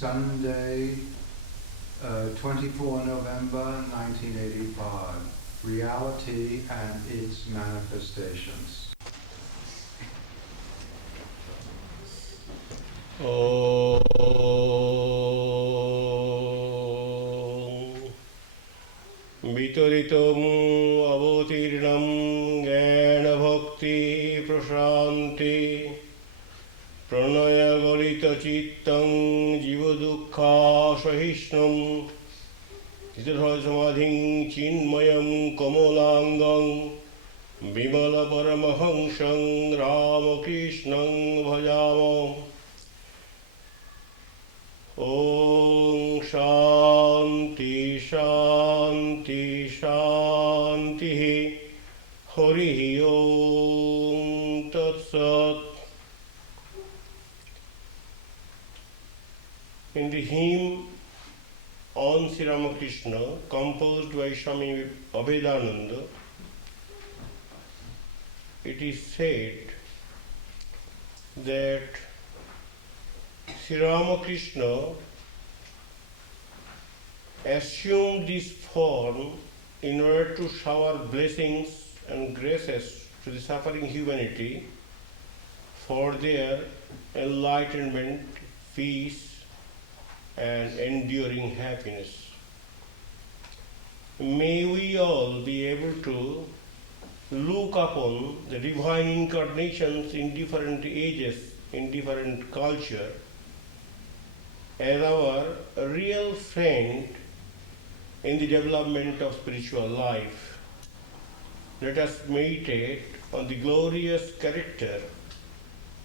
Sunday, 24 November 1985. Reality and its manifestations. Vitoritam avotirnam jnana bhakti prashanti pranaya galita chittam jiva dukkha sahishnam Siddha samadhing chinmayam kamalangam Vimala paramahangsam Ramakrishnan bhajamam Om Shanti Shanti Shanti Hari Om Tat Sat. In the hymn on Sri Ramakrishna, composed by Swami Virajananda, it is said that Sri Ramakrishna assumed this form in order to shower blessings and graces to the suffering humanity for their enlightenment, peace, and enduring happiness. May we all be able to look upon the divine incarnations in different ages, in different culture, as our real friend in the development of spiritual life. Let us meditate on the glorious character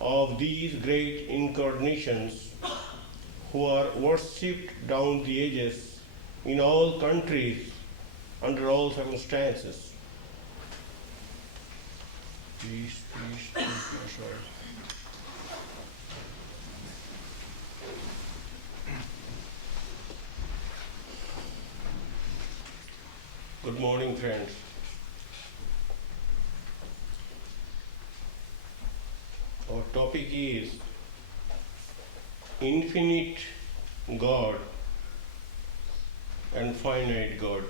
of these great incarnations who are worshipped down the ages in all countries under all circumstances. Please, sorry. Good morning, friends. Our topic is infinite God and finite God.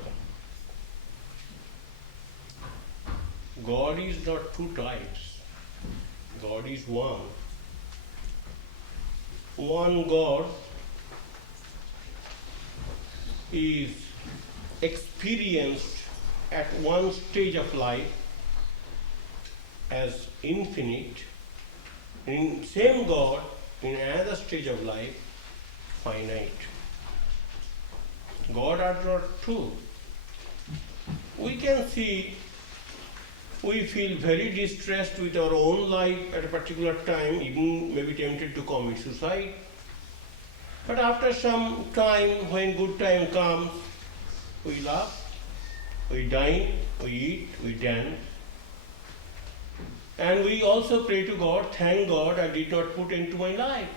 God is not two types. God is one. One God is experienced at one stage of life as infinite, and same God in another stage of life finite. God are not two. We can see, we feel very distressed with our own life at a particular time, even maybe tempted to commit suicide. But after some time, when good time comes, we laugh, we dine, we eat, we dance. And we also pray to God, thank God I did not put into my life.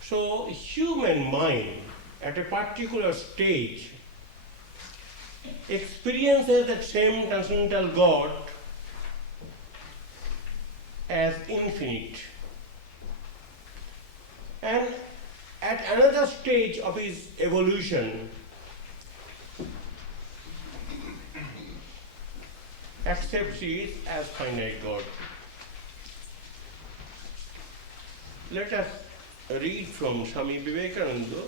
So human mind at a particular stage experiences that same transcendental God as infinite. And at another stage of his evolution, accepts it as finite God. Let us read from Swami Virajananda,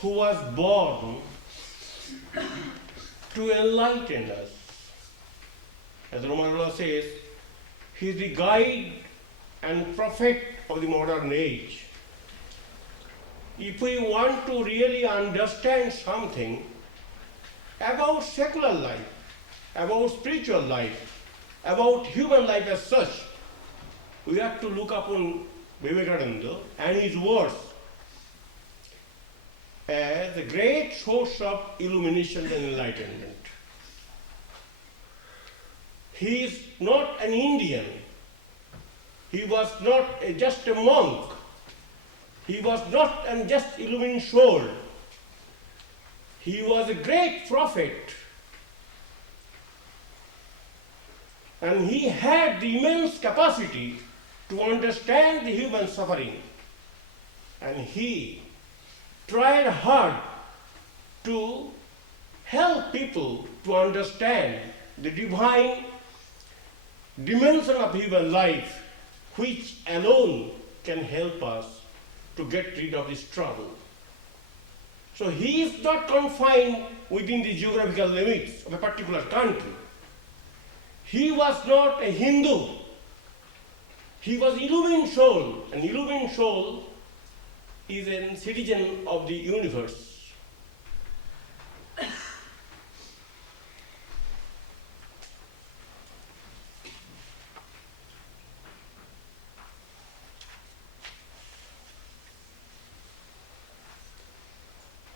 who was born to enlighten us. As Ramakrishna says, he is the guide and prophet of the modern age. If we want to really understand something about secular life, about spiritual life, about human life as such, we have to look upon Vivekananda and his words as the great source of illumination and enlightenment. He is not an Indian. He was not just a monk. He was not an just illumined soul. He was a great prophet. And he had the immense capacity to understand the human suffering, and he tried hard to help people to understand the divine dimension of human life, which alone can help us to get rid of this trouble. So he is not confined within the geographical limits of a particular country. He was not a Hindu. He was illumined soul, and illumined soul is a citizen of the universe.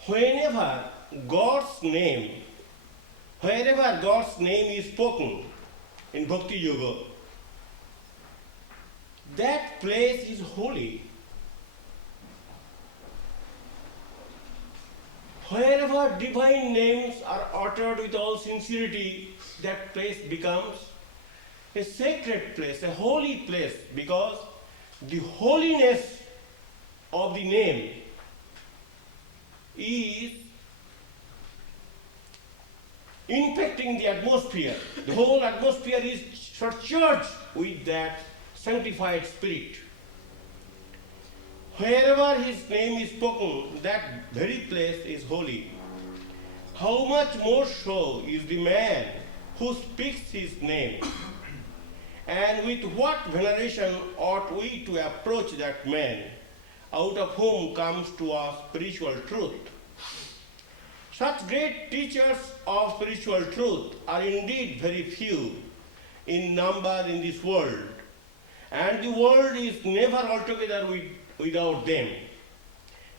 Wherever God's name is spoken in Bhakti Yoga, that place is holy. Wherever divine names are uttered with all sincerity, that place becomes a sacred place, a holy place, because the holiness of the name is infecting the atmosphere. The whole atmosphere is surcharged with that sanctified spirit. Wherever his name is spoken, that very place is holy. How much more so is the man who speaks his name? And with what veneration ought we to approach that man, out of whom comes to us spiritual truth? Such great teachers of spiritual truth are indeed very few in number in this world, and the world is never altogether without them.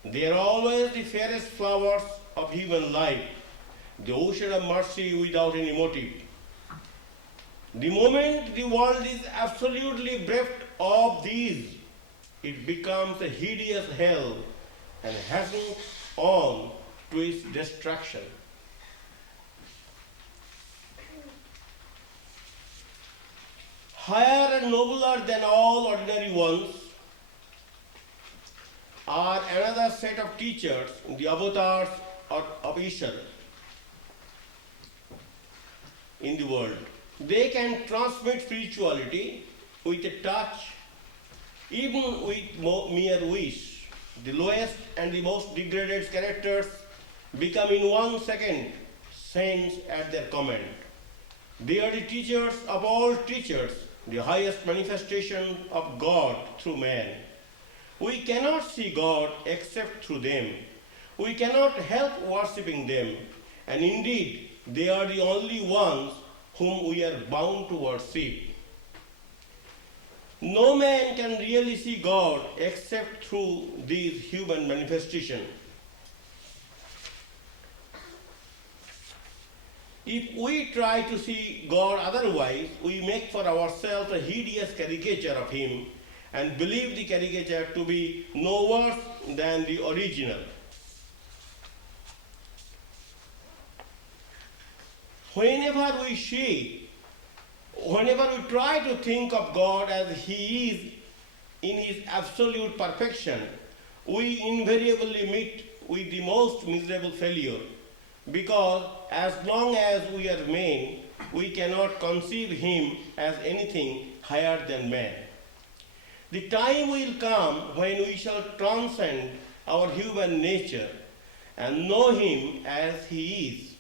They are always the fairest flowers of human life, the ocean of mercy without any motive. The moment the world is absolutely bereft of these, it becomes a hideous hell and hastens on to its destruction. Higher and nobler than all ordinary ones are another set of teachers, the avatars of Ishvara in the world. They can transmit spirituality with a touch, even with mere wish. The lowest and the most degraded characters become in 1 second saints at their command. They are the teachers of all teachers, the highest manifestation of God through man. We cannot see God except through them. We cannot help worshipping them, and indeed they are the only ones whom we are bound to worship. No man can really see God except through these human manifestations. If we try to see God otherwise, we make for ourselves a hideous caricature of Him and believe the caricature to be no worse than the original. Whenever we try to think of God as He is in His absolute perfection, we invariably meet with the most miserable failure, because as long as we are men, we cannot conceive Him as anything higher than man. The time will come when we shall transcend our human nature and know Him as He is.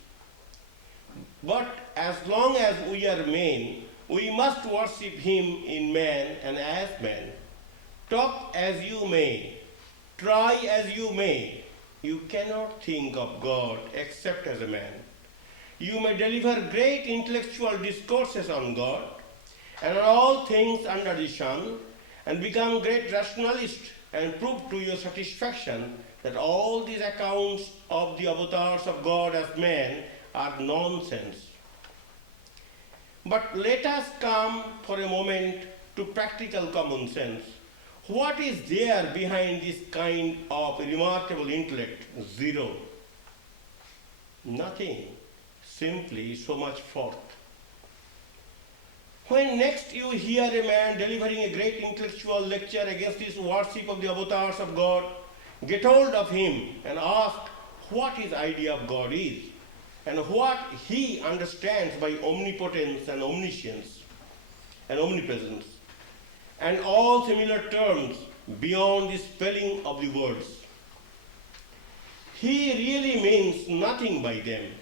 But as long as we are men, we must worship Him in man and as man. Talk as you may, try as you may, you cannot think of God except as a man. You may deliver great intellectual discourses on God and on all things under the sun, and become great rationalists and prove to your satisfaction that all these accounts of the avatars of God as man are nonsense. But let us come for a moment to practical common sense. What is there behind this kind of remarkable intellect? Zero. Nothing. Simply so much forth. When next you hear a man delivering a great intellectual lecture against this worship of the avatars of God, get hold of him and ask what his idea of God is and what he understands by omnipotence and omniscience and omnipresence and all similar terms beyond the spelling of the words. He really means nothing by them.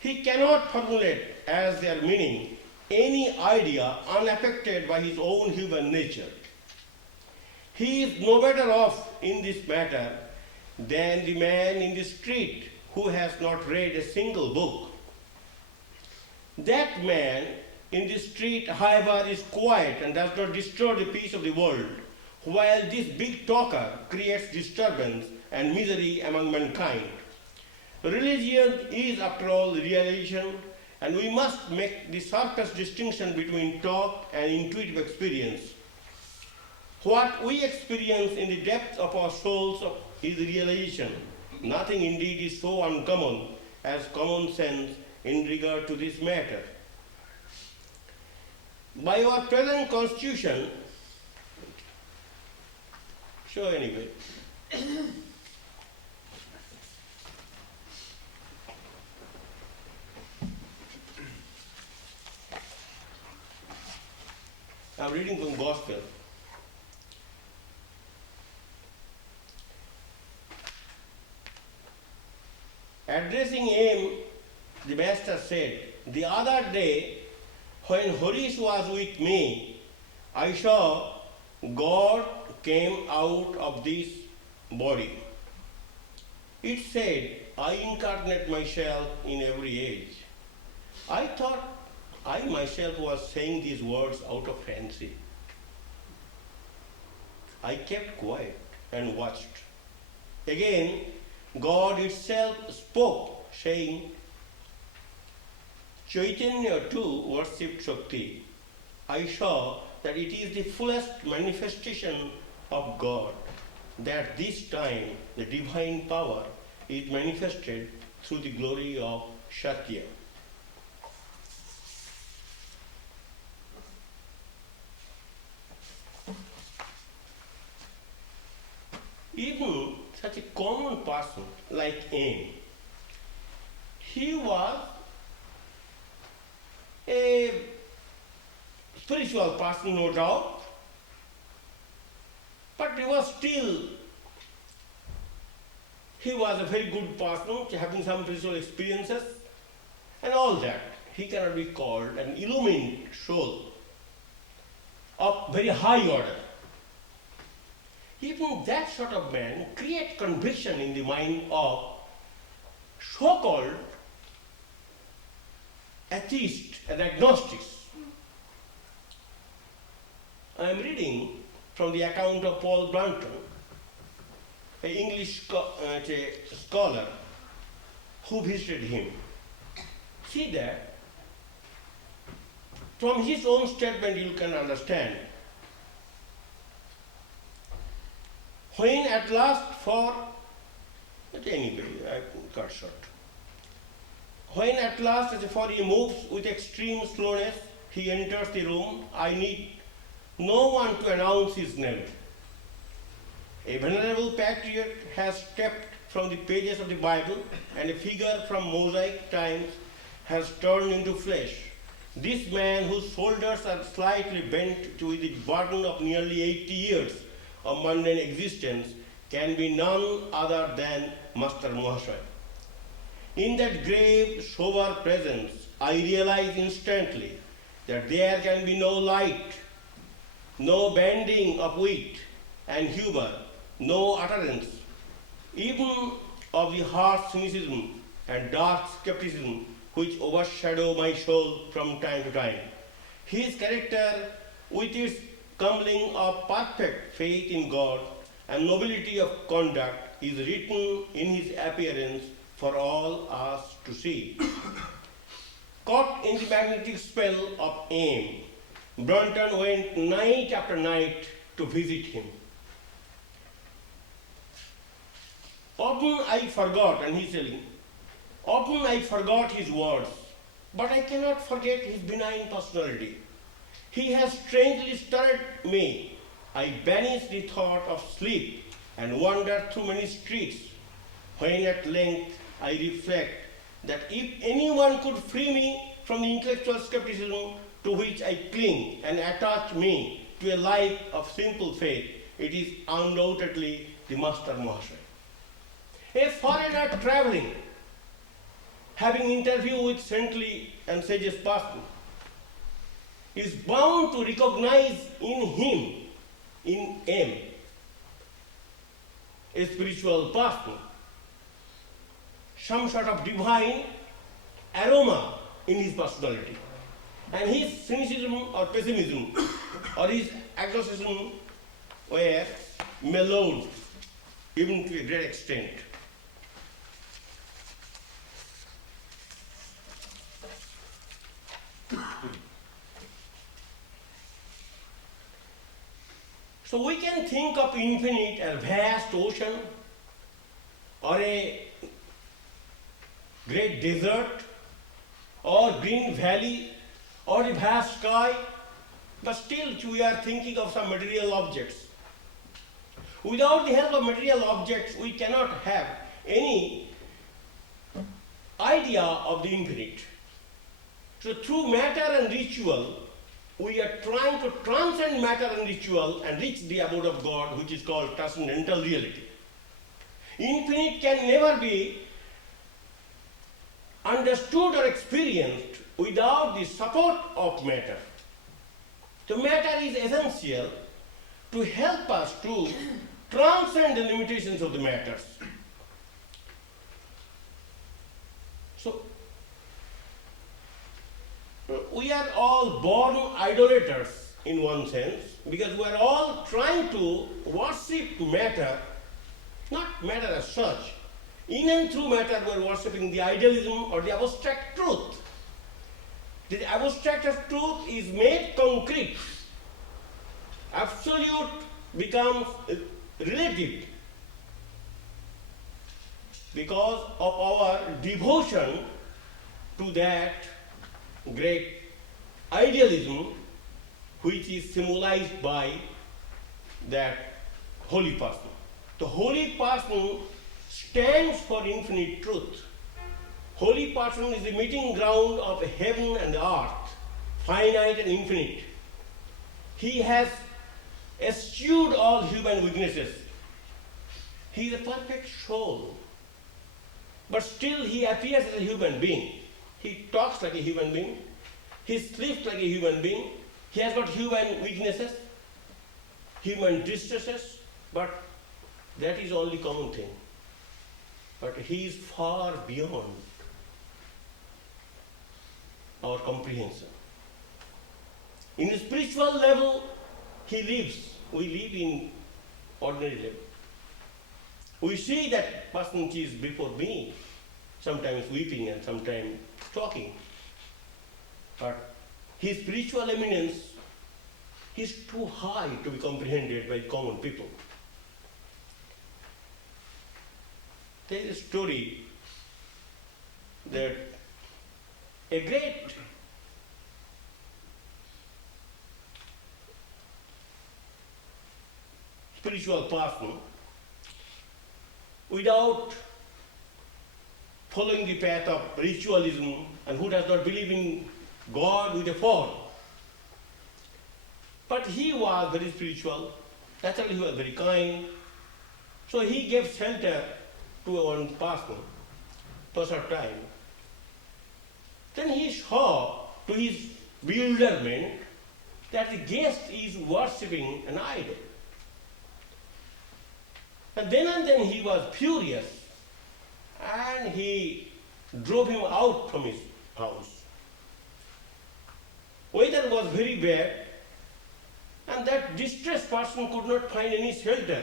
He cannot formulate as their meaning any idea unaffected by his own human nature. He is no better off in this matter than the man in the street who has not read a single book. That man in the street, however, is quiet and does not disturb the peace of the world, while this big talker creates disturbance and misery among mankind. Religion is, after all, realization, and we must make the sharpest distinction between talk and intuitive experience. What we experience in the depths of our souls is realization. Nothing indeed is so uncommon as common sense in regard to this matter. By our present constitution, so anyway, I'm reading from Gospel. Addressing him, the master said, "The other day, when Harish was with me, I saw God came out of this body. It said, I incarnate myself in every age." I thought I myself was saying these words out of fancy. I kept quiet and watched. Again, God itself spoke, saying, "Chaitanya too worshipped Shakti." I saw that it is the fullest manifestation of God, that this time the divine power is manifested through the glory of Satya. Even such a common person like him, he was a spiritual person, no doubt, but he was a very good person, having some spiritual experiences and all that. He cannot be called an illumined soul of very high order. Even that sort of man creates conviction in the mind of so-called atheists and agnostics. I am reading from the account of Paul Brunton, an English scholar who visited him. See that from his own statement you can understand. When at last anyway, I cut short. When at last, for he moves with extreme slowness, he enters the room, I need no one to announce his name. A venerable patriot has stepped from the pages of the Bible, and a figure from Mosaic times has turned into flesh. This man, whose shoulders are slightly bent with the burden of nearly 80 years of mundane existence, can be none other than Master Mahasaya. In that grave, sober presence, I realize instantly that there can be no light, no bending of wit and humor, no utterance, even of the harsh cynicism and dark skepticism which overshadow my soul from time to time. His character, with its coupling of perfect faith in God and nobility of conduct, is written in his appearance for all us to see. Caught in the magnetic spell of aim, Brunton went night after night to visit him. Often I forgot, and he's telling, often I forgot his words, but I cannot forget his benign personality. He has strangely stirred me. I banish the thought of sleep and wander through many streets, when at length I reflect that if anyone could free me from the intellectual skepticism to which I cling and attach me to a life of simple faith, it is undoubtedly the Master Mahasaya. A foreigner traveling, having interview with saintly and sageous person, is bound to recognize in him, in him, a spiritual person, some sort of divine aroma in his personality. And his cynicism or pessimism or his agnosticism were mellowed even to a great extent. So we can think of infinite as vast ocean or a great desert or green valley or a vast sky, but still we are thinking of some material objects. Without the help of material objects, we cannot have any idea of the infinite. So through matter and ritual, we are trying to transcend matter and ritual and reach the abode of God, which is called transcendental reality. Infinite can never be understood or experienced without the support of matter. So matter is essential to help us to transcend the limitations of the matters. So we are all born idolaters in one sense, because we are all trying to worship matter, not matter as such. In and through matter we are worshipping the idealism or the abstract truth. The abstract of truth is made concrete. Absolute becomes relative because of our devotion to that great idealism which is symbolized by that holy person. The holy person stands for infinite truth. Holy person is the meeting ground of heaven and earth, finite and infinite. He has eschewed all human weaknesses. He is a perfect soul, but still he appears as a human being. He talks like a human being. He sleeps like a human being. He has got human weaknesses, human distresses, but that is only common thing. But he is far beyond our comprehension. In the spiritual level, he lives. We live in ordinary level. We see that person which is before me, sometimes weeping and sometimes talking. But his spiritual eminence is too high to be comprehended by common people. There is a story that a great spiritual person, without following the path of ritualism and who does not believe in God with a form, but he was very spiritual, naturally he was very kind, so he gave shelter to one person for some time. Then he saw, to his bewilderment, that the guest is worshipping an idol. And then he was furious, and he drove him out from his house. Weather was very bad, and that distressed person could not find any shelter,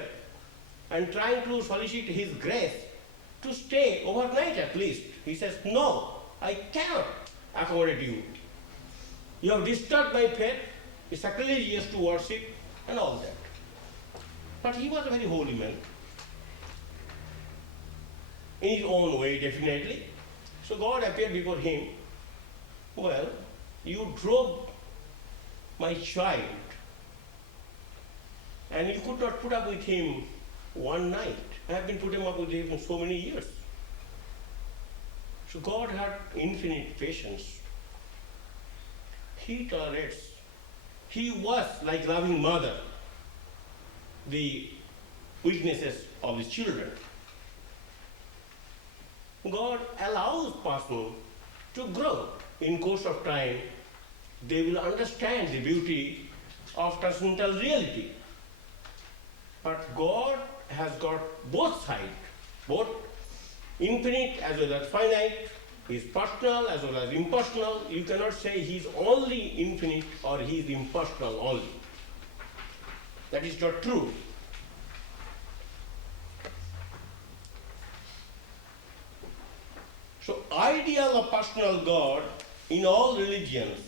and trying to solicit his grace to stay overnight at least. He says, "No, I cannot accommodate you. You have disturbed my faith, it's sacrilegious to worship," and all that. But he was a very holy man, in his own way, definitely. So God appeared before him. "Well, you drove my child. And you could not put up with him one night. I have been putting up with him for so many years. So God had infinite patience. He tolerates. He was like loving mother, the weaknesses of his children. God allows person to grow. In course of time, they will understand the beauty of transcendental reality. But God has got both sides, both infinite as well as finite. He is personal as well as impersonal. You cannot say he is only infinite or he is impersonal only. That is not true. So, ideal of personal God in all religions,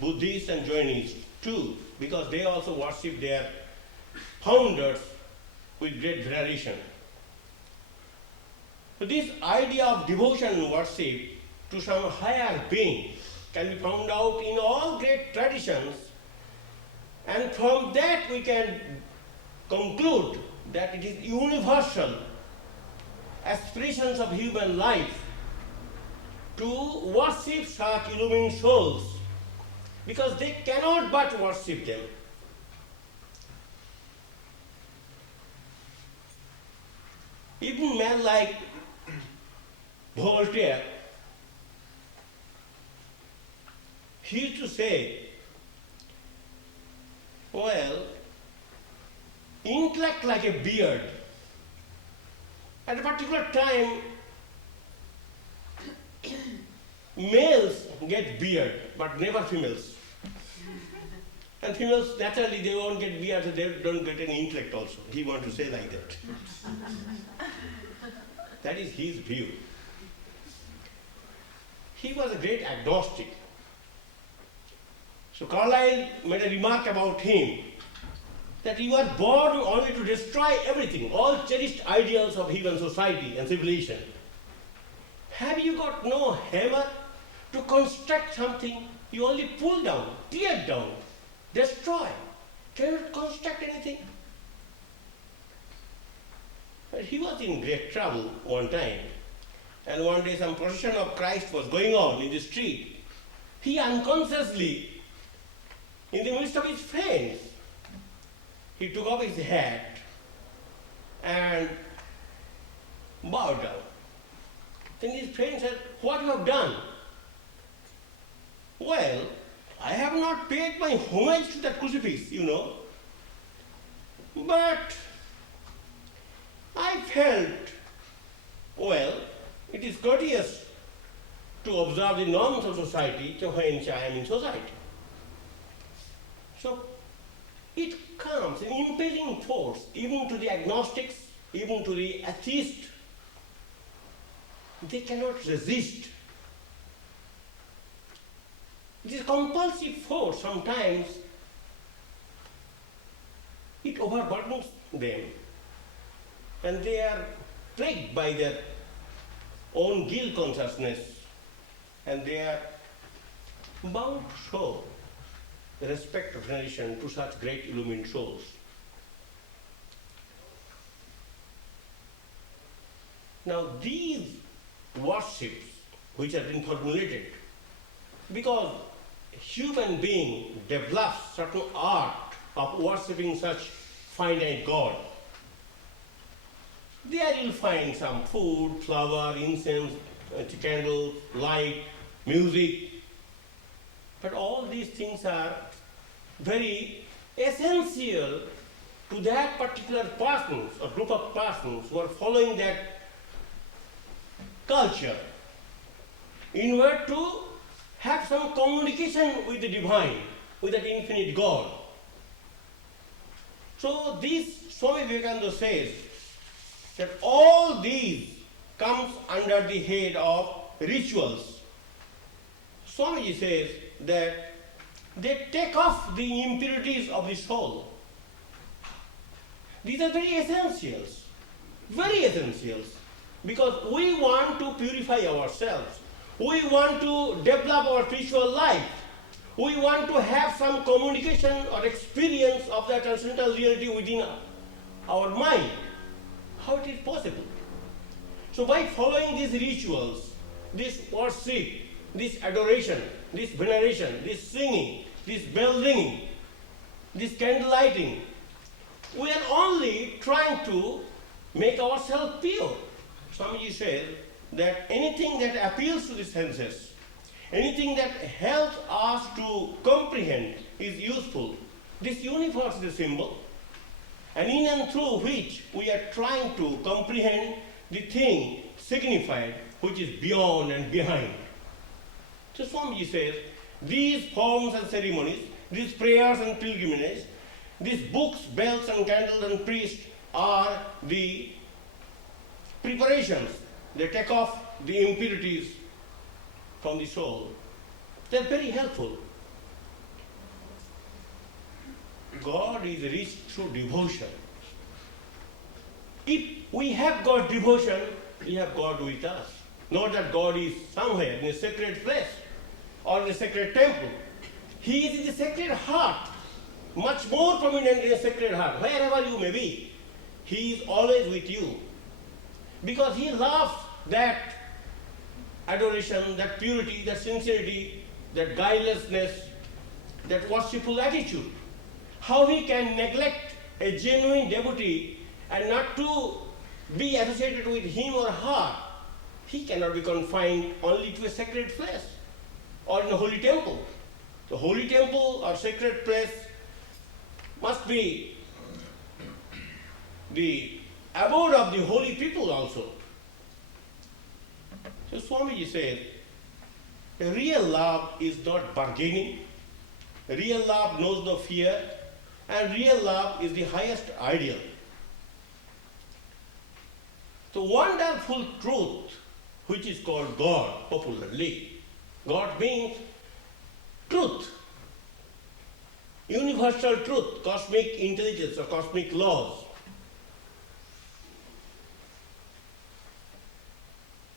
Buddhists and Jainists too, because they also worship their founders with great veneration. So this idea of devotion and worship to some higher being can be found out in all great traditions, and from that we can conclude that it is universal aspirations of human life to worship such illumined souls, because they cannot but worship them. Even men like Voltaire, he used to say, well, intellect like a beard. At a particular time, males get beard, but never females. And females, naturally, they won't get beard, so they don't get any intellect also. He wants to say like that. That is his view. He was a great agnostic. So Carlyle made a remark about him that you are born only to destroy everything, all cherished ideals of human society and civilization. Have you got no hammer to construct something? You only pull down, tear down, destroy. Cannot construct anything. But he was in great trouble one time. And one day some procession of Christ was going on in the street. He unconsciously, in the midst of his friends, he took off his hat and bowed down. Then his friend said, "What you have done?" "Well, I have not paid my homage to that crucifix, you know. But I felt, well, it is courteous to observe the norms of society when I am in society." So it comes, an impelling force, even to the agnostics, even to the atheists. They cannot resist. It is a compulsive force. Sometimes it overburdens them, and they are plagued by their own guilt consciousness, and they are bound to show respect of veneration to such great illumined souls. Now these worships which have been formulated, because human being develops certain art of worshipping such finite God. There you'll find some food, flower, incense, candles, light, music. But all these things are very essential to that particular persons or group of persons who are following that culture in order to have some communication with the divine, with that infinite God. So this Swami Vivekananda says that all these comes under the head of rituals. Swamiji says that they take off the impurities of the soul. These are very essentials, because we want to purify ourselves. We want to develop our spiritual life. We want to have some communication or experience of the transcendental reality within our mind. How it is possible? So by following these rituals, this worship, this adoration, this veneration, this singing, this bell ringing, this candle lighting, we are only trying to make ourselves pure. Swamiji says that anything that appeals to the senses, anything that helps us to comprehend is useful. This universe is a symbol, and in and through which we are trying to comprehend the thing signified, which is beyond and behind. So Swamiji says, these forms and ceremonies, these prayers and pilgrimages, these books, bells and candles and priests are the preparations. They take off the impurities from the soul. They are very helpful. God is reached through devotion. If we have God's devotion, we have God with us. Not that God is somewhere in a sacred place or in a sacred temple. He is in the sacred heart, much more prominent in a sacred heart, wherever you may be. He is always with you. Because He loves that adoration, that purity, that sincerity, that guilelessness, that worshipful attitude. How He can neglect a genuine devotee and not to be associated with him or her? He cannot be confined only to a sacred place or in a holy temple. The holy temple or sacred place must be the abode of the holy people also. So Swamiji says, real love is not bargaining, real love knows no fear, and real love is the highest ideal. The wonderful truth, which is called God popularly. God means truth, universal truth, cosmic intelligence or cosmic laws,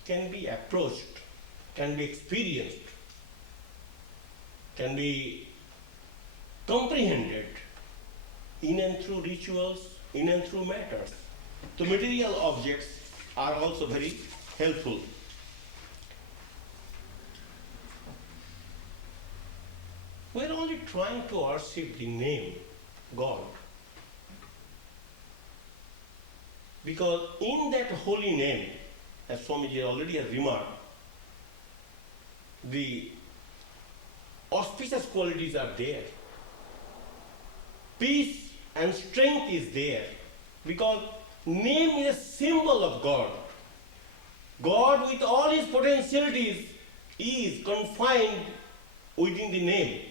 can be approached, can be experienced, can be comprehended in and through rituals, in and through matters. The material objects are also very helpful. We are only trying to worship the name God. Because in that holy name, as Swamiji already has remarked, the auspicious qualities are there. Peace and strength is there. Because name is a symbol of God. God with all His potentialities is confined within the name.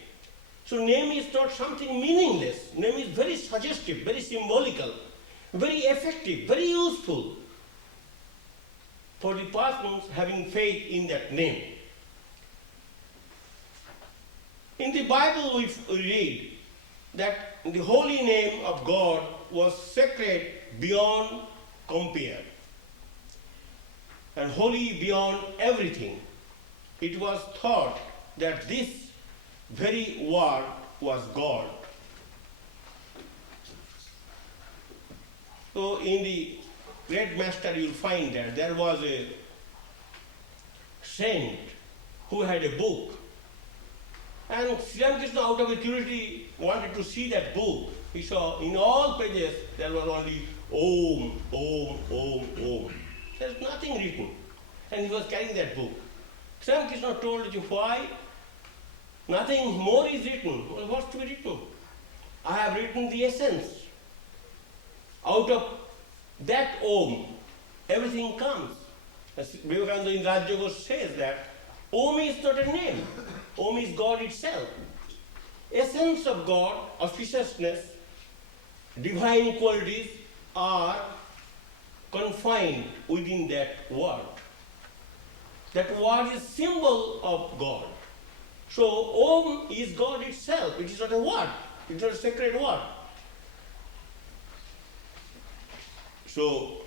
So name is not something meaningless. Name is very suggestive, very symbolical, very effective, very useful for the persons having faith in that name. In the Bible we read that the holy name of God was sacred beyond compare and holy beyond everything. It was thought that this very word was God. So in the Great Master you will find that there was a saint who had a book, and Sri Ramakrishna, out of curiosity, wanted to see that book. He saw in all pages there was only Om, Om, Om, Om. There is nothing written. And he was carrying that book. Sri Ramakrishna told you why? Nothing more is written. Well, what's to be written? I have written the essence. Out of that Om, everything comes. As Vivekananda in Rajyoga says that Om is not a name. Om is God itself. Essence of God, auspiciousness, divine qualities are confined within that word. That word is symbol of God. So Om is God itself. It is not a word. It is not a sacred word. So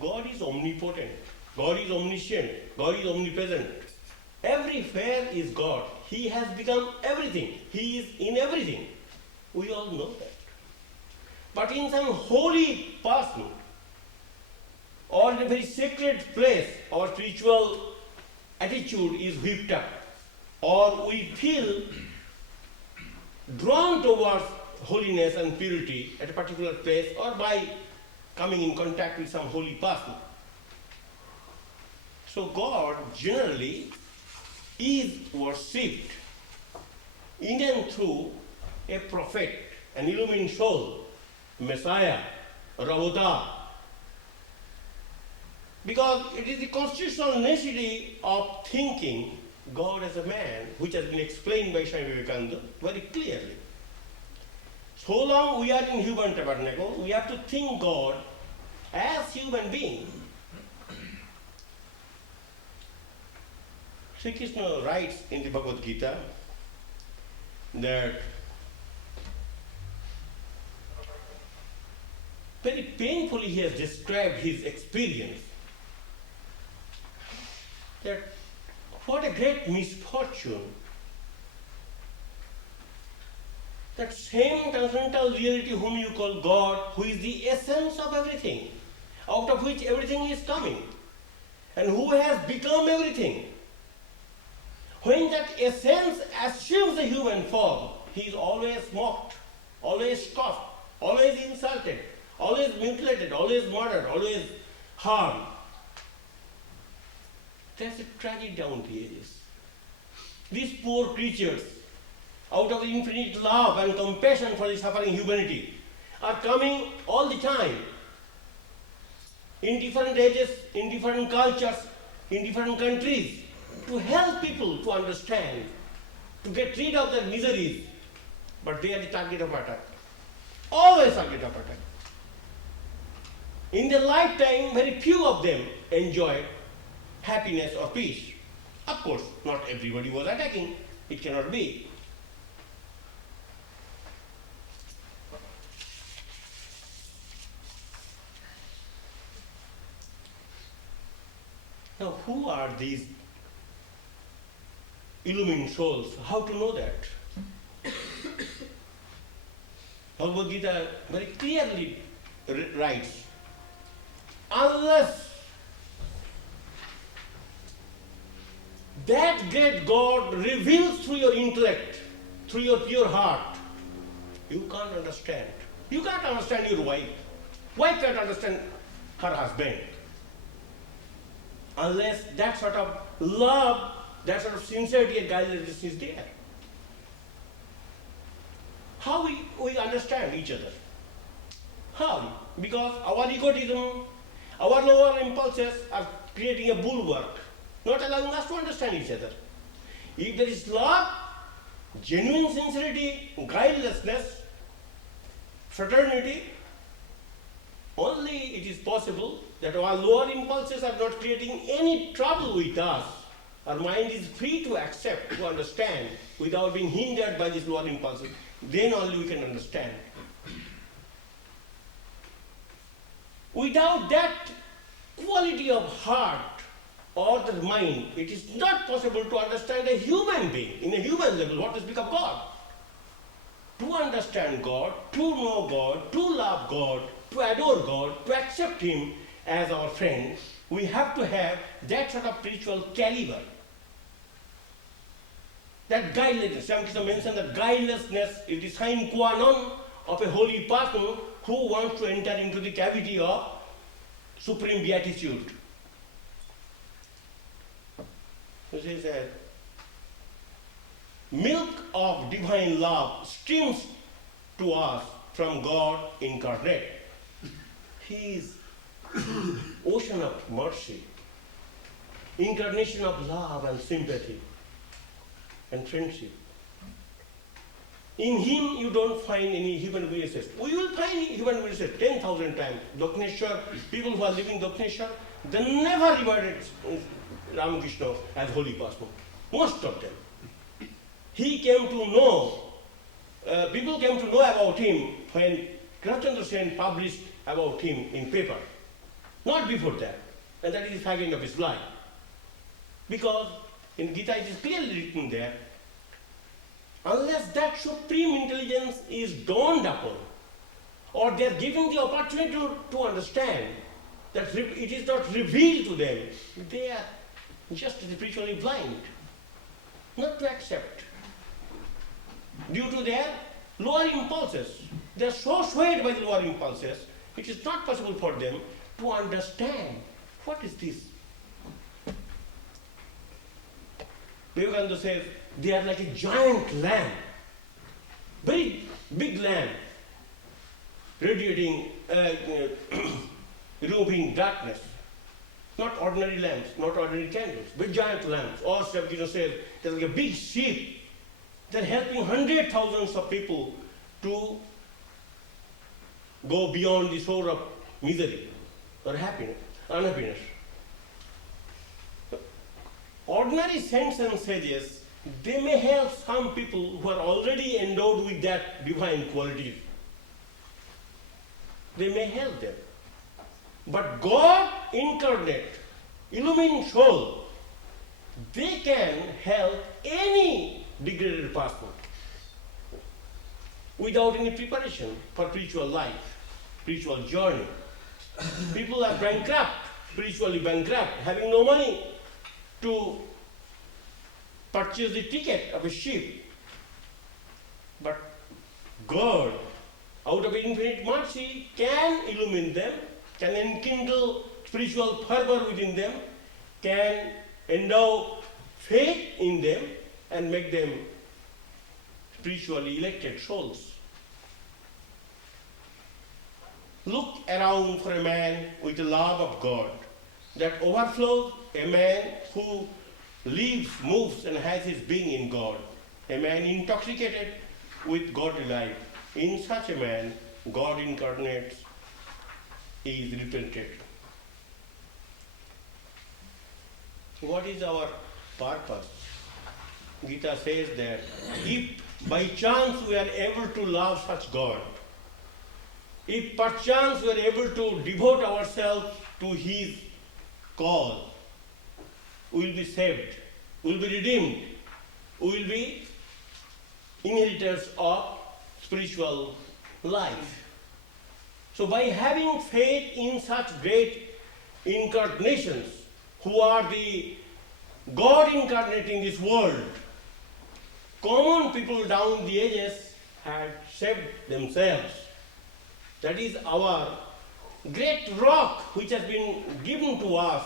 God is omnipotent. God is omniscient. God is omnipresent. where is God? He has become everything. He is in everything. We all know that. But in some holy person, or in a very sacred place, our spiritual attitude is whipped up, or we feel drawn towards holiness and purity at a particular place, or by coming in contact with some holy person. So God generally is worshipped in and through a prophet, an illumined soul, Messiah, or avatar. Because it is the constitutional necessity of thinking God as a man, which has been explained by Swami Virajananda very clearly. So long we are in human tabernacle, we have to think God as human being. Sri Krishna writes in the Bhagavad Gita that very painfully he has described his experience, that what a great misfortune that same transcendental reality whom you call God, who is the essence of everything, out of which everything is coming, and who has become everything. When that essence assumes a human form, he is always mocked, always scoffed, always insulted, always mutilated, always murdered, always harmed. That's a tragedy down the edges. These poor creatures, out of the infinite love and compassion for the suffering humanity, are coming all the time, in different ages, in different cultures, in different countries, to help people to understand, to get rid of their miseries. But they are the target of attack. Always target of attack. In their lifetime, very few of them enjoyed happiness or peace. Of course, not everybody was attacking. It cannot be. Now, who are these illumined souls? How to know that? Bhagavad Gita very clearly writes, unless that great God reveals through your intellect, through your pure heart, you can't understand. You can't understand your wife. Wife can't understand her husband. Unless that sort of love, that sort of sincerity and guilelessness is there. How we understand each other? How? Because our egotism, our lower impulses are creating a bulwark, not allowing us to understand each other. If there is love, genuine sincerity, guilelessness, fraternity, only it is possible that our lower impulses are not creating any trouble with us. Our mind is free to accept, to understand, without being hindered by these lower impulses. Then only we can understand. Without that quality of heart or the mind, it is not possible to understand a human being, in a human level, what to speak of God. To understand God, to know God, to love God, to adore God, to accept Him as our friend, we have to have that sort of spiritual caliber. That guilelessness, Swami Krishna mentioned that guilelessness is the sine qua non of a holy person who wants to enter into the cavity of supreme beatitude. So he said, milk of divine love streams to us from God incarnate. He is ocean of mercy, incarnation of love and sympathy and friendship. In him you don't find any human weaknesses. We will find human weaknesses 10,000 times. Dakshineshwar, people who are living Dakshineshwar, they never regarded Ramakrishna as holy person. Most of them. He came to know, people came to know about him when Krishna Sen published about him in paper. Not before that. And that is the faggot of his life. Because In Gita it is clearly written there, unless that supreme intelligence is dawned upon, or they are given the opportunity to understand, that it is not revealed to them, they are just spiritually blind, not to accept. Due to their lower impulses, they are so swayed by the lower impulses, it is not possible for them to understand what is this. Vivekananda says they are like a giant lamp, very big lamp, radiating, removing darkness. Not ordinary lamps, not ordinary candles, but giant lamps. Or Sri says they're like a big sheep. They're helping hundreds of thousands of people to go beyond the shore of misery or happiness, unhappiness. Ordinary saints and sages, they may help some people who are already endowed with that divine qualities. They may help them. But God incarnate, illumined soul, they can help any degraded person without any preparation for spiritual life, spiritual journey. People are bankrupt, spiritually bankrupt, having no money to purchase the ticket of a ship. But God, out of infinite mercy, can illumine them, can enkindle spiritual fervor within them, can endow faith in them, and make them spiritually elected souls. Look around for a man with the love of God that overflows, a man who lives, moves, and has his being in God, a man intoxicated with godly life. In such a man, God incarnate is represented. What is our purpose? Gita says that if by chance we are able to love such God, if perchance we are able to devote ourselves to His cause, we will be saved, we will be redeemed, we will be inheritors of spiritual life. So by having faith in such great incarnations, who are the God incarnate in this world, common people down the ages had saved themselves. That is our great rock which has been given to us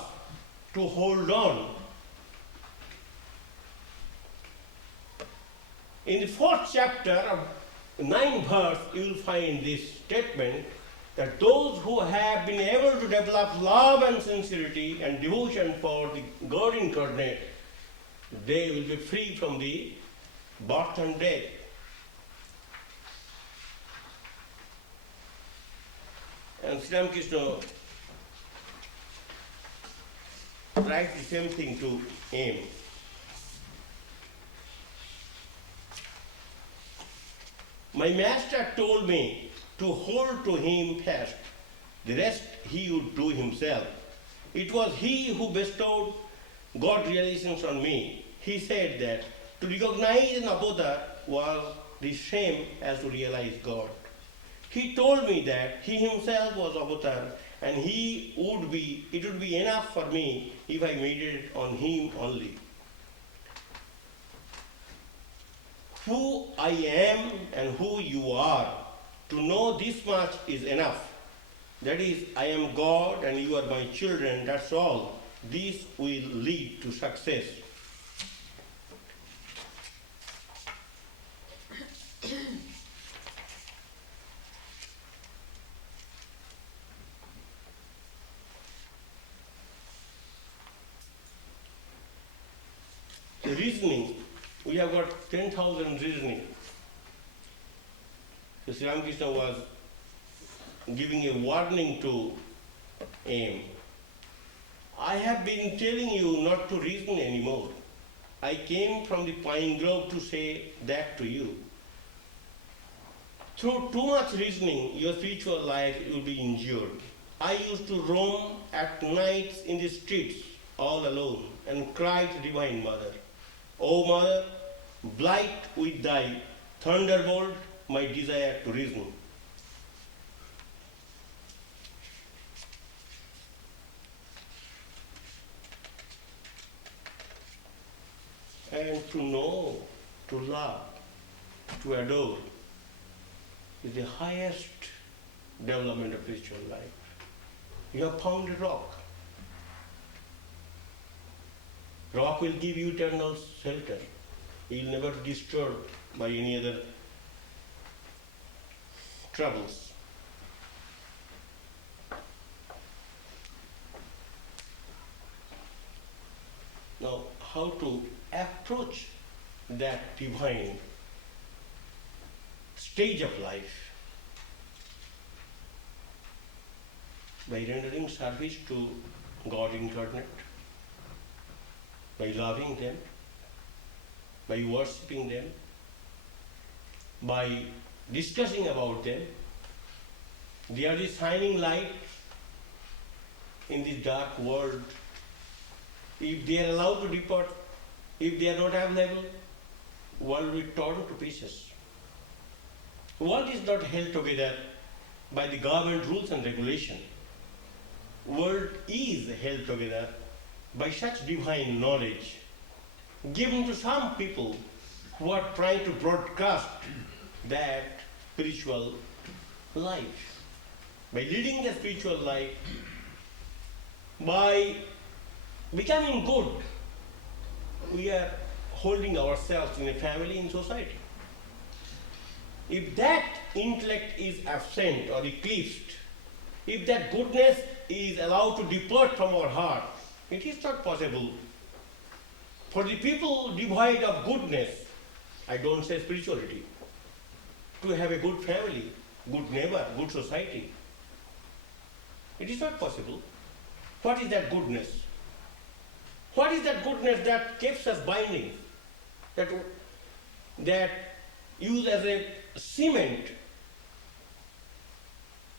to hold on. In the 4th chapter of 9th verse, you will find this statement that those who have been able to develop love and sincerity and devotion for the God incarnate, they will be free from the birth and death. And Sri Ramakrishna writes the same thing to him. My master told me to hold to him fast, the rest he would do himself. It was he who bestowed God realizations on me. He said that to recognize an avatar was the same as to realize God. He told me that he himself was avatar and it would be enough for me if I meditated on him only. Who I am and who you are, to know this much is enough. That is, I am God and you are my children, that's all. This will lead to success. The reasoning, we have got 10,000 reasoning. So Sri Ramakrishna was giving a warning to him. I have been telling you not to reason anymore. I came from the pine grove to say that to you. Through too much reasoning, your spiritual life will be injured. I used to roam at nights in the streets all alone and cry to Divine Mother. O mother, blight with thy thunderbolt my desire to reason. And to know, to love, to adore is the highest development of spiritual life. You have found a rock. Rock will give you eternal shelter. It will never be disturbed by any other troubles. Now, how to approach that divine stage of life? By rendering service to God incarnate, by loving them, by worshipping them, by discussing about them. They are the shining light in this dark world. If they are allowed to depart, if they are not available, world will be torn to pieces. World is not held together by the government rules and regulation. World is held together by such divine knowledge given to some people who are trying to broadcast that spiritual life. By leading the spiritual life, by becoming good, we are holding ourselves in a family, in society. If that intellect is absent or eclipsed, if that goodness is allowed to depart from our heart, it is not possible. For the people devoid of goodness, I don't say spirituality, to have a good family, good neighbor, good society. It is not possible. What is that goodness? What is that goodness that keeps us binding, that used as a cement?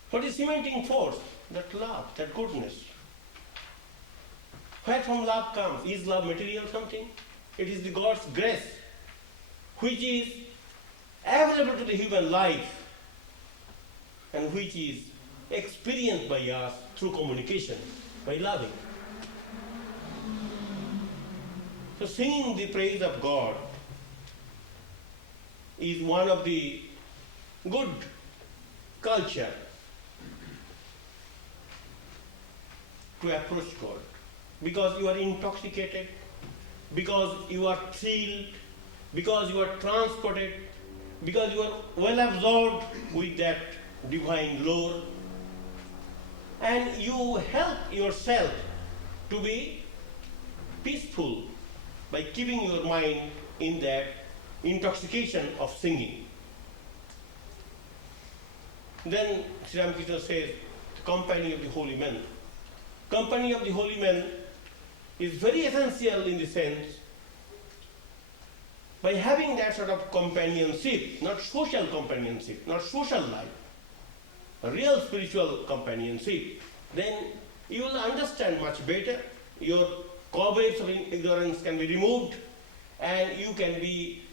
What is cementing force? That love, that goodness. Where from love comes? Is love material something? It is the God's grace, which is available to the human life and which is experienced by us through communication, by loving. So singing the praise of God is one of the good culture to approach God, because you are intoxicated, because you are thrilled, because you are transported, because you are well absorbed with that divine lore, and you help yourself to be peaceful by keeping your mind in that intoxication of singing. Then Sri Ramakrishna says, the company of the holy men. Company of the holy men is very essential in the sense, by having that sort of companionship, not social companionship, not social life, a real spiritual companionship, then you will understand much better. Your cobwebs of ignorance can be removed and you can be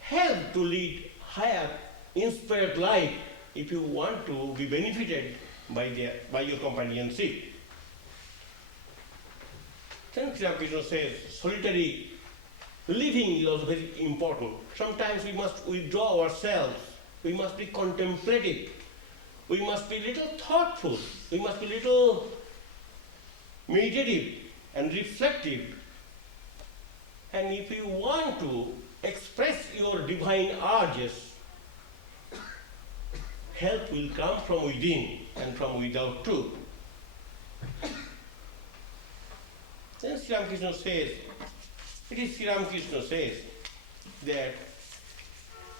helped to lead higher, inspired life if you want to be benefited by your companionship. Then Sri Ramakrishna says, solitary living is also very important. Sometimes we must withdraw ourselves. We must be contemplative. We must be little thoughtful. We must be little meditative and reflective. And if you want to express your divine urges, help will come from within and from without too. Then Sri Ramakrishna says, it is Sri Ramakrishna says that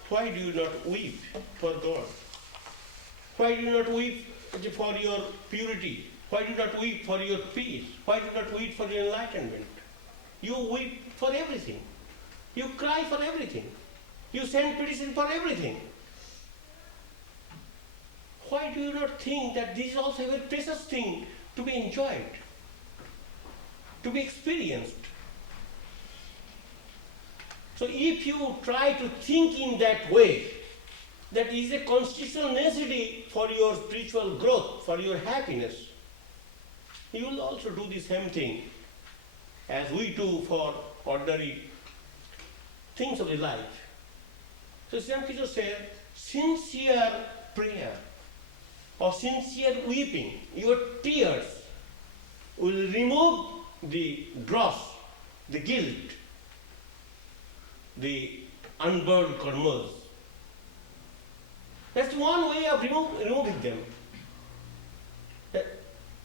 why do you not weep for God? Why do you not weep for your purity? Why do you not weep for your peace? Why do you not weep for your enlightenment? You weep for everything. You cry for everything. You send petition for everything. Why do you not think that this is also a very precious thing to be enjoyed, to be experienced? So if you try to think in that way, that is a constitutional necessity for your spiritual growth, for your happiness. You will also do the same thing as we do for ordinary things of the life. So St. Peter said, sincere prayer or sincere weeping, your tears will remove the dross, the guilt, the unburned karmas. That's one way of removing them.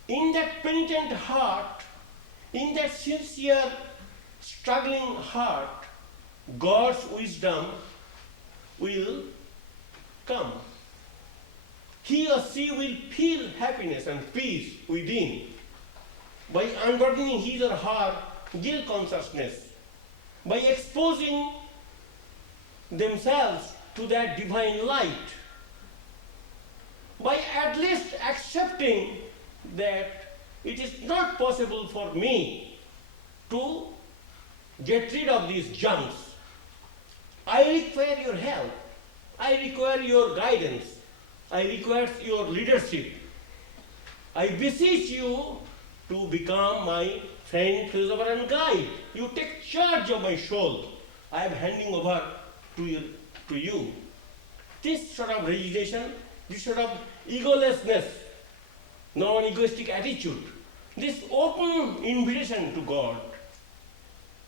In that penitent heart, in that sincere, struggling heart, God's wisdom will come. He or she will feel happiness and peace within by unburdening his or her guilt consciousness, by exposing themselves to that divine light, by at least accepting that it is not possible for me to get rid of these junks. I require your help. I require your guidance. I require your leadership. I beseech you to become my friend, philosopher, and guide. You take charge of my soul. I am handing over to you. This sort of resignation, this sort of egolessness, non-egoistic attitude, this open invitation to God,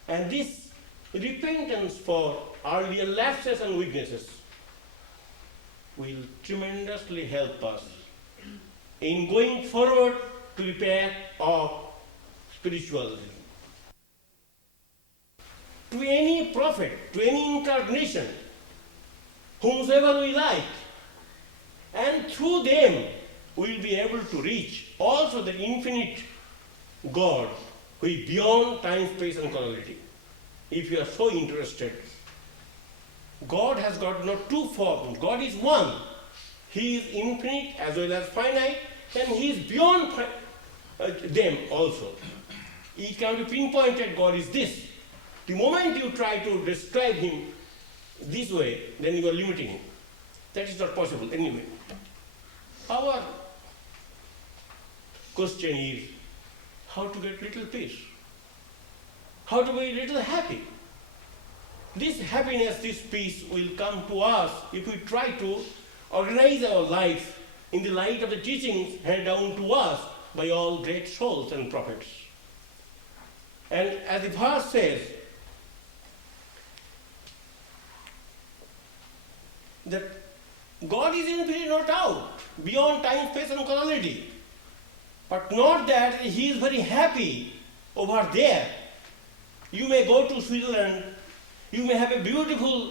and this repentance for earlier lapses and weaknesses will tremendously help us in going forward to the path of spirituality. To any prophet, to any incarnation, whomsoever we like, and through them we will be able to reach also the infinite God who is beyond time, space, and causality. If you are so interested, God has got not two forms. God is one. He is infinite as well as finite, and He is beyond them also. It can be pinpointed, God is this. The moment you try to describe Him this way, then you are limiting Him. That is not possible anyway. Our question is how to get little peace, how to be little happy. This happiness, this peace will come to us if we try to organize our life in the light of the teachings handed down to us by all great souls and prophets. And as the verse says, that God is infinite, not out, beyond time, space, and causality. But not that He is very happy over there. You may go to Switzerland, you may have a beautiful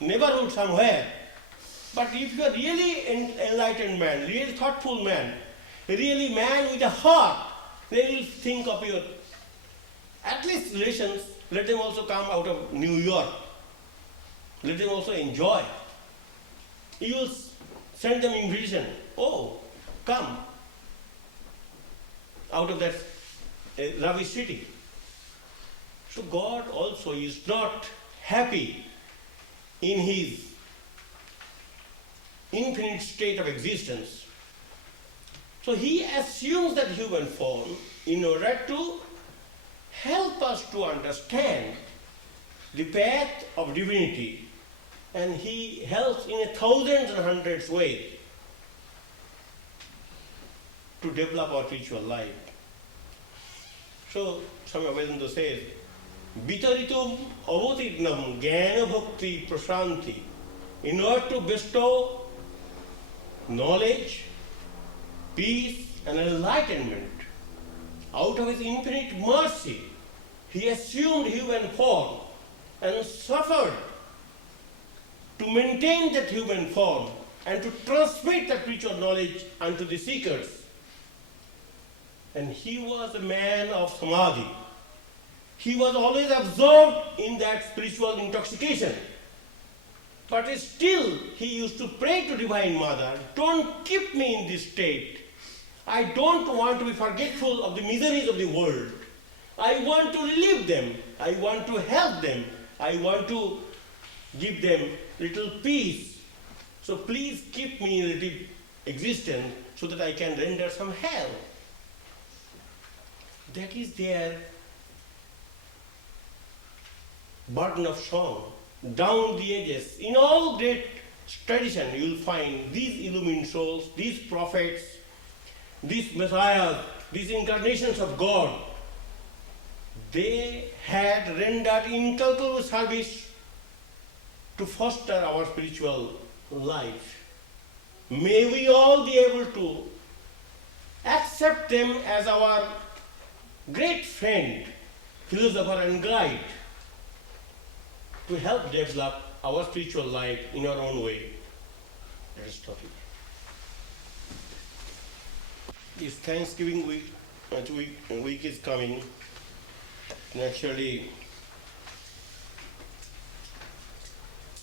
neighborhood somewhere, but if you are really an enlightened man, really thoughtful man, really man with a heart, they will think of your, at least relations, let them also come out of New York. Let them also enjoy. You will send them invitation. Oh, come out of that rubbish city. So God also is not happy in His infinite state of existence. So He assumes that human form in order to help us to understand the path of divinity, and He helps in a thousands and hundreds ways to develop our spiritual life. So Swami Virajananda says, Vitaritum avatirnam jnana bhakti prasanti. In order to bestow knowledge, peace, and enlightenment, out of His infinite mercy, He assumed human form and suffered to maintain that human form and to transmit that spiritual knowledge unto the seekers. And He was a man of samadhi. He was always absorbed in that spiritual intoxication. But still, He used to pray to Divine Mother, don't keep me in this state. I don't want to be forgetful of the miseries of the world. I want to relieve them. I want to help them. I want to give them little peace. So please keep me in little existence so that I can render some help. That is their burden of song. Down the ages, in all great tradition, you will find these illumined souls, these prophets, these messiahs, these incarnations of God. They had rendered incalculable service to foster our spiritual life. May we all be able to accept them as our great friend, philosopher and guide to help develop our spiritual life in our own way. Let us stop it. This Thanksgiving week is coming. Naturally,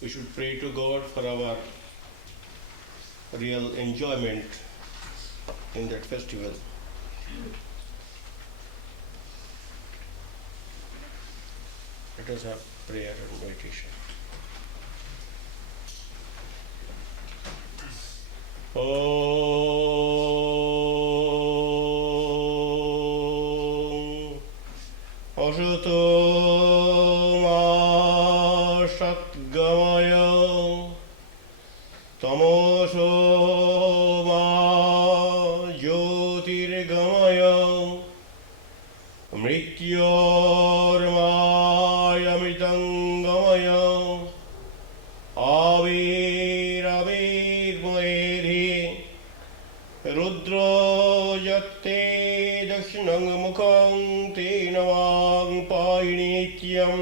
we should pray to God for our real enjoyment in that festival. Let us have prayer and meditation. Ashuto ma satgamaya tamoso ma jyotirgamaya mrityormaya amritangamaya avirabirmedhi rudra yatte dakshinang mukham te namang painityam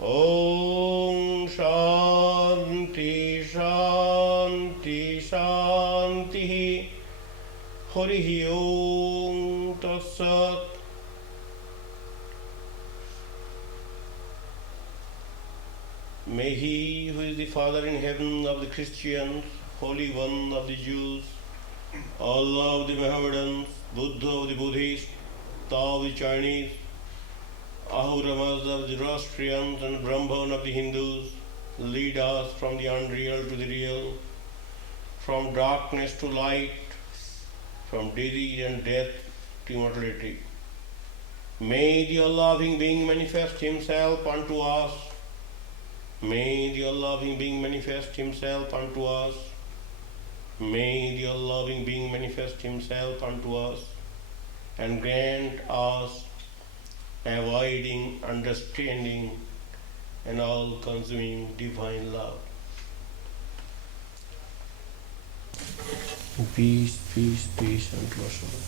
om shanti shanti shanti harihi om tassat. May He who is the Father in heaven of the Christians, Holy One of the Jews, Allah of the Mohammedans, Buddha of the Buddhists, Tao of the Chinese, Ahuramas of the Zoroastrians and Brahman of the Hindus, lead us from the unreal to the real, from darkness to light, from disease and death to immortality. May the all-loving being manifest Himself unto us. May the all-loving being manifest Himself unto us. May the all-loving being manifest Himself unto us and grant us abiding understanding and all-consuming divine love. Peace, peace, peace unto us all.